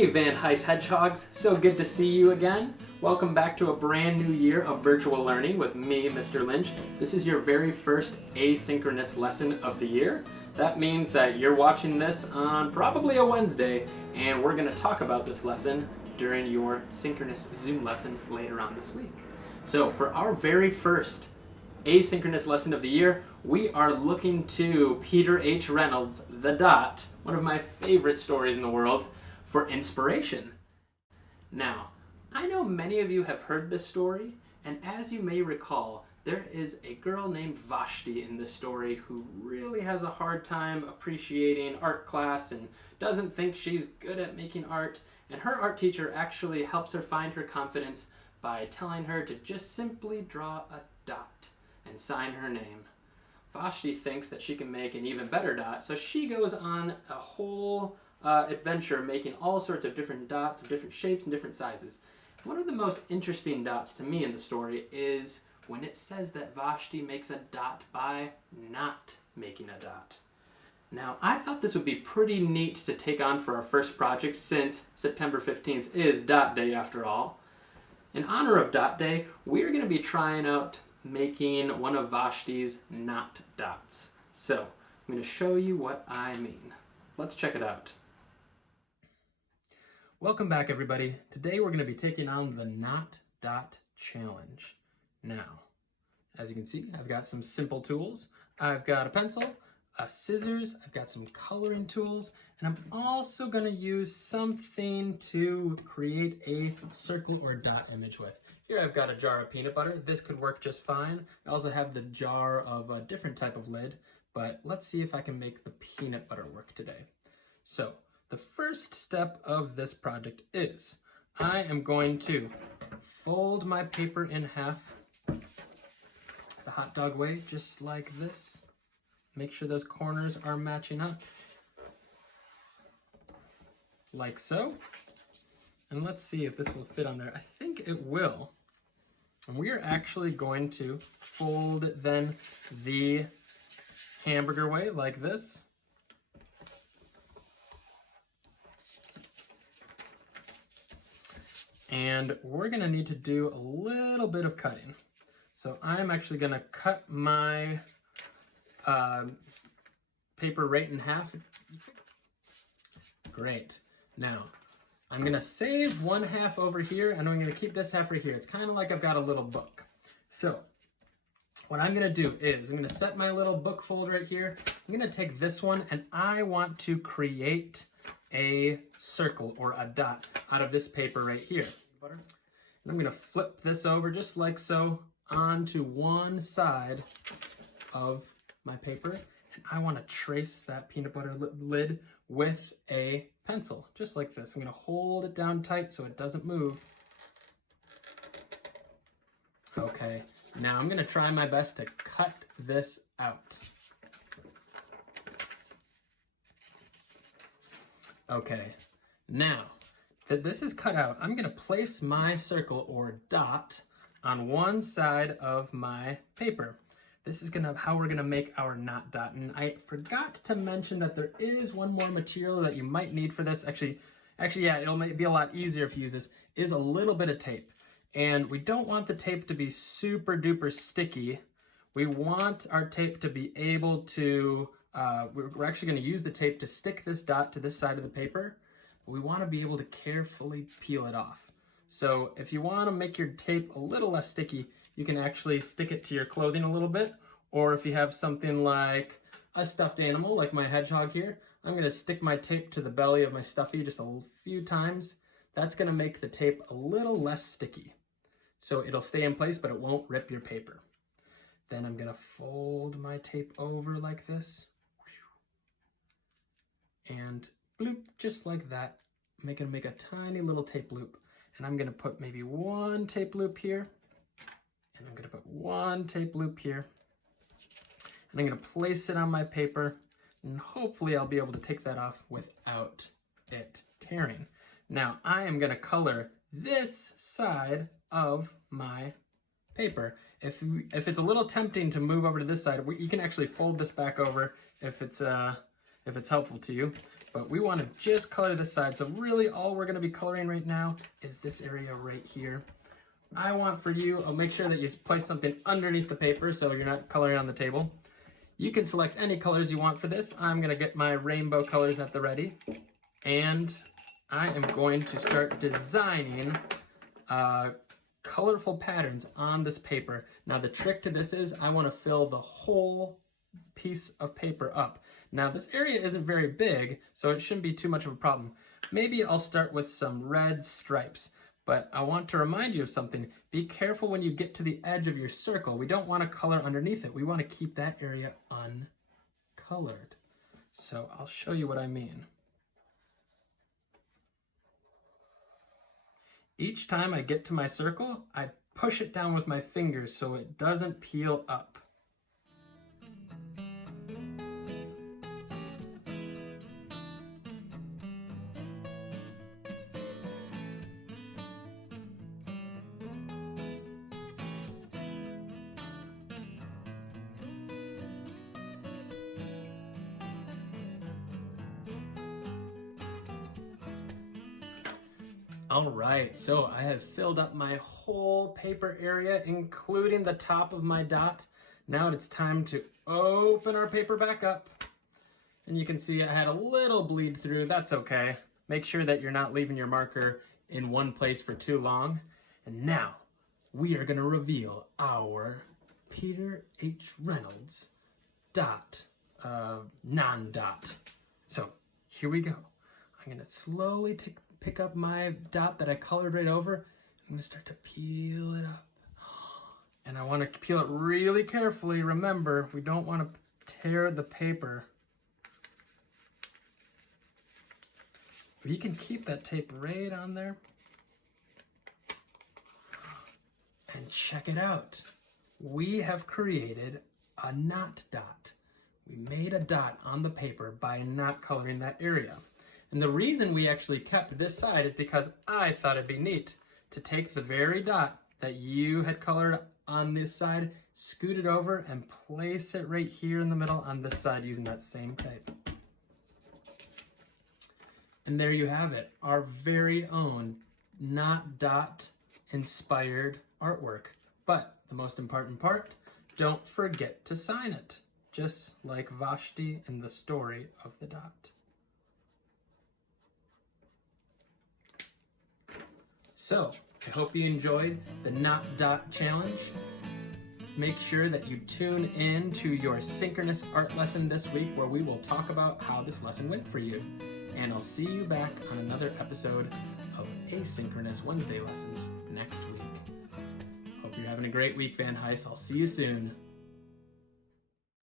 Hey Van Heist Hedgehogs, so good to see you again. Welcome back to a brand new year of virtual learning with me, Mr. Lynch. This is your very first asynchronous lesson of the year. That means that you're watching this on probably a Wednesday, and we're going to talk about this lesson during your synchronous Zoom lesson later on this week. So for our very first asynchronous lesson of the year, we are looking to Peter H. Reynolds' The Dot, one of my favorite stories in the world, for inspiration. Now, I know many of you have heard this story, and as you may recall, there is a girl named Vashti in this story who really has a hard time appreciating art class and doesn't think she's good at making art, and her art teacher actually helps her find her confidence by telling her to just simply draw a dot and sign her name. Vashti thinks that she can make an even better dot, so she goes on a whole adventure making all sorts of different dots of different shapes and different sizes. One of the most interesting dots to me in the story is when it says that Vashti makes a dot by not making a dot. Now, I thought this would be pretty neat to take on for our first project since September 15th is Dot Day after all. In honor of Dot Day, we're going to be trying out making one of Vashti's not dots. So, I'm going to show you what I mean. Let's check it out. Welcome back, everybody. Today we're going to be taking on the Not Dot Challenge. Now, as you can see, I've got some simple tools. I've got a pencil, a scissors, I've got some coloring tools, and I'm also going to use something to create a circle or dot image with. Here I've got a jar of peanut butter. This could work just fine. I also have the jar of a different type of lid, but let's see if I can make the peanut butter work today. So, the first step of this project is I am going to fold my paper in half the hot dog way, just like this. Make sure those corners are matching up, like so. And let's see if this will fit on there. I think it will. And we are actually going to fold it then the hamburger way, like this. And we're gonna need to do a little bit of cutting. So I'm actually gonna cut my paper right in half. Great. Now, I'm gonna save one half over here and I'm gonna keep this half right here. It's kind of like I've got a little book. So what I'm gonna do is I'm gonna set my little book fold right here. I'm gonna take this one and I want to create a circle or a dot out of this paper right here. And I'm going to flip this over just like so onto one side of my paper. And I want to trace that peanut butter lid with a pencil, just like this. I'm going to hold it down tight so it doesn't move. Okay, now I'm going to try my best to cut this out. Okay, now that this is cut out, I'm gonna place my circle or dot on one side of my paper. This is how we're gonna make our not dot. And I forgot to mention that there is one more material that you might need for this. Actually, yeah, it'll be a lot easier if you use this, is a little bit of tape. And we don't want the tape to be super duper sticky. We want our tape to be able to we're actually going to use the tape to stick this dot to this side of the paper. We want to be able to carefully peel it off. So if you want to make your tape a little less sticky, you can actually stick it to your clothing a little bit. Or if you have something like a stuffed animal, like my hedgehog here, I'm going to stick my tape to the belly of my stuffy just a few times. That's going to make the tape a little less sticky. So it'll stay in place, but it won't rip your paper. Then I'm going to fold my tape over like this. And bloop, just like that. I'm gonna make a tiny little tape loop. And I'm gonna put maybe one tape loop here. And I'm gonna put one tape loop here. And I'm gonna place it on my paper. And hopefully I'll be able to take that off without it tearing. Now I am gonna color this side of my paper. If it's a little tempting to move over to this side, you can actually fold this back over if it's helpful to you. but we want to just color this side. So really all we're going to be coloring right now is this area right here. I want for you, I'll make sure that you place something underneath the paper so you're not coloring on the table. You can select any colors you want for this. I'm going to get my rainbow colors at the ready. And I am going to start designing colorful patterns on this paper. Now the trick to this is I want to fill the whole piece of paper up. Now this area isn't very big, so it shouldn't be too much of a problem. Maybe I'll start with some red stripes, but I want to remind you of something. Be careful when you get to the edge of your circle. We don't want to color underneath it. We want to keep that area uncolored. So I'll show you what I mean. Each time I get to my circle, I push it down with my fingers so it doesn't peel up. All right, so I have filled up my whole paper area, including the top of my dot. Now it's time to open our paper back up. And you can see I had a little bleed through. That's okay. Make sure that you're not leaving your marker in one place for too long. And now we are going to reveal our Peter H. Reynolds dot, non-dot. So here we go. I'm going to slowly pick up my dot that I colored right over. I'm going to start to peel it up. And I want to peel it really carefully. Remember, we don't want to tear the paper. But you can keep that tape right on there. And check it out. We have created a not dot. We made a dot on the paper by not coloring that area. And the reason we actually kept this side is because I thought it'd be neat to take the very dot that you had colored on this side, scoot it over, and place it right here in the middle on this side using that same type. And there you have it, our very own not dot inspired artwork. But the most important part, don't forget to sign it, just like Vashti in the story of the dot. So, I hope you enjoyed the Not Dot Challenge. Make sure that you tune in to your synchronous art lesson this week where we will talk about how this lesson went for you. And I'll see you back on another episode of Asynchronous Wednesday Lessons next week. Hope you're having a great week, Van Heist. I'll see you soon.